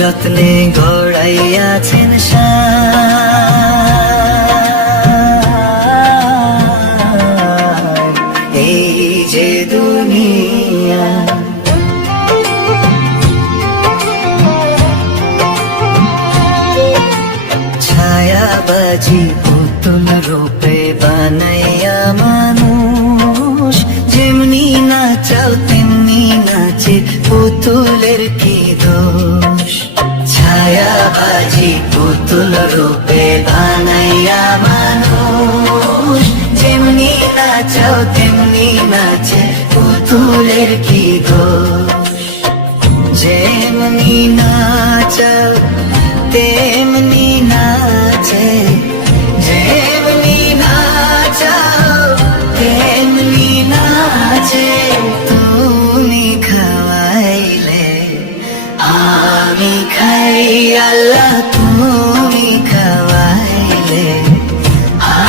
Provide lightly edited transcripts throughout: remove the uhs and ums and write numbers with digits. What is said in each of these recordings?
যত্নে গড়াইয়াছেন এই যে দুনিয়া। ছায়াবাজি পুতুল রূপে বানাইয়া মানুষ, যেমনি নাচাও তেমনি নাচে পুতুলের কি দোষ। ছায়াবাজি পুতুল রূপে বানাইয়া মানুষ, যেমনি নাচাও তেমনি নাচে পুতুলের কি দোষ। যেমনি নাচাও তেমনি নাচে, যেমনি নাচাও তেমনি নাচে। তুমি খাওয়াইলে আমি খাই আল্লাহ, তুমি খাওয়াইলে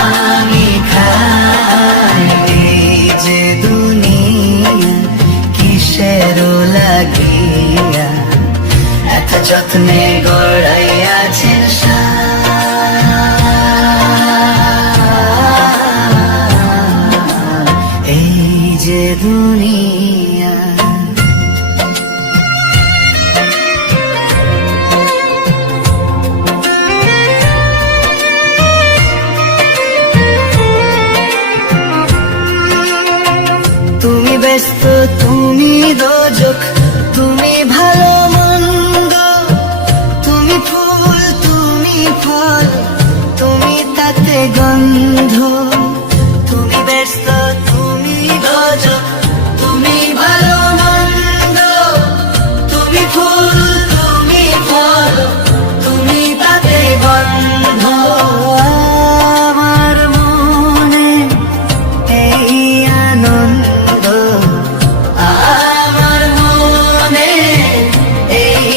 আমি খাই। এই যে দুনিয়া কিসের লাগিয়া এত যত্নে গড়াইয়াছেন এই যে দুনিয়া। তুমি ব্যস্ত, তুমি দোজখ, তুমি ভালো মন্দ, তুমি ফুল, তুমি ফল, তুমি তাতে গন্ধ। তুমি ব্যস্ত, তুমি দোজখ, তুমি ভালো মন্দ, তুমি ফুল, তুমি ফল, তুমি তাতে গন্ধ। আমার মনে এই আনন্দ, আমার মনে এই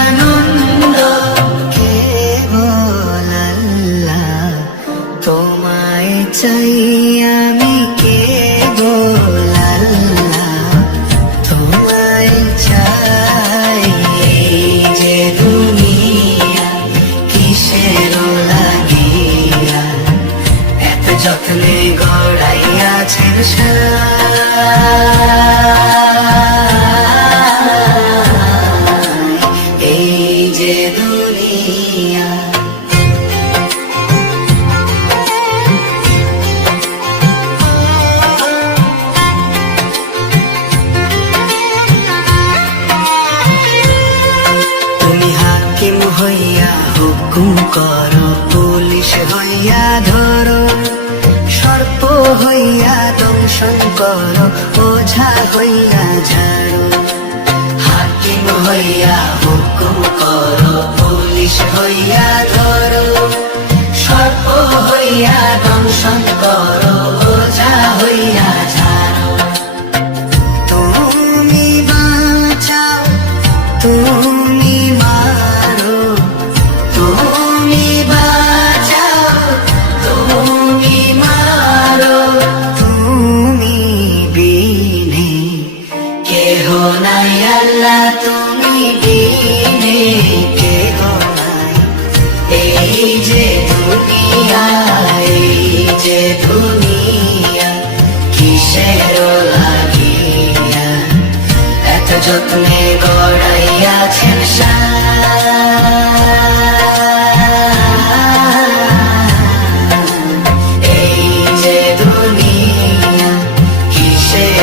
আনন্দ। কেবল আল্লাহ তোমায় চাই আমি, কেবল আল্লাহ তোমায় চাই। এই যে দুনিয়া কিসের লাগিয়া এত যত্নে গড়াইয়াছেন এই যে দুনিয়া। তুমি হাকিম হইয়া হুকুম করো, পুলিশ হইয়া ধরো, সর্প হইয়া দংশন করো, ওঝা হইয়া ঝাড়ো। হাকিম হইয়া হুকুম করো, পুলিশ হইয়া ধরো, সর্প হইয়া দংশন করো, ওঝা হইয়া ঝাড়ো। তুমি বাঁচাও, তুমি মারো, তুমি বাঁচাও, তুমি মারো। তুমি বিনে কেহ নাই আল্লাহ, তুমি বিনে কেহ নাই। এই যে দুনিয়া, এই যে দুনিয়া কিসের লাগিয়া এত যত্নে গড়াইয়াছেন এই যে দুনিয়া কিসের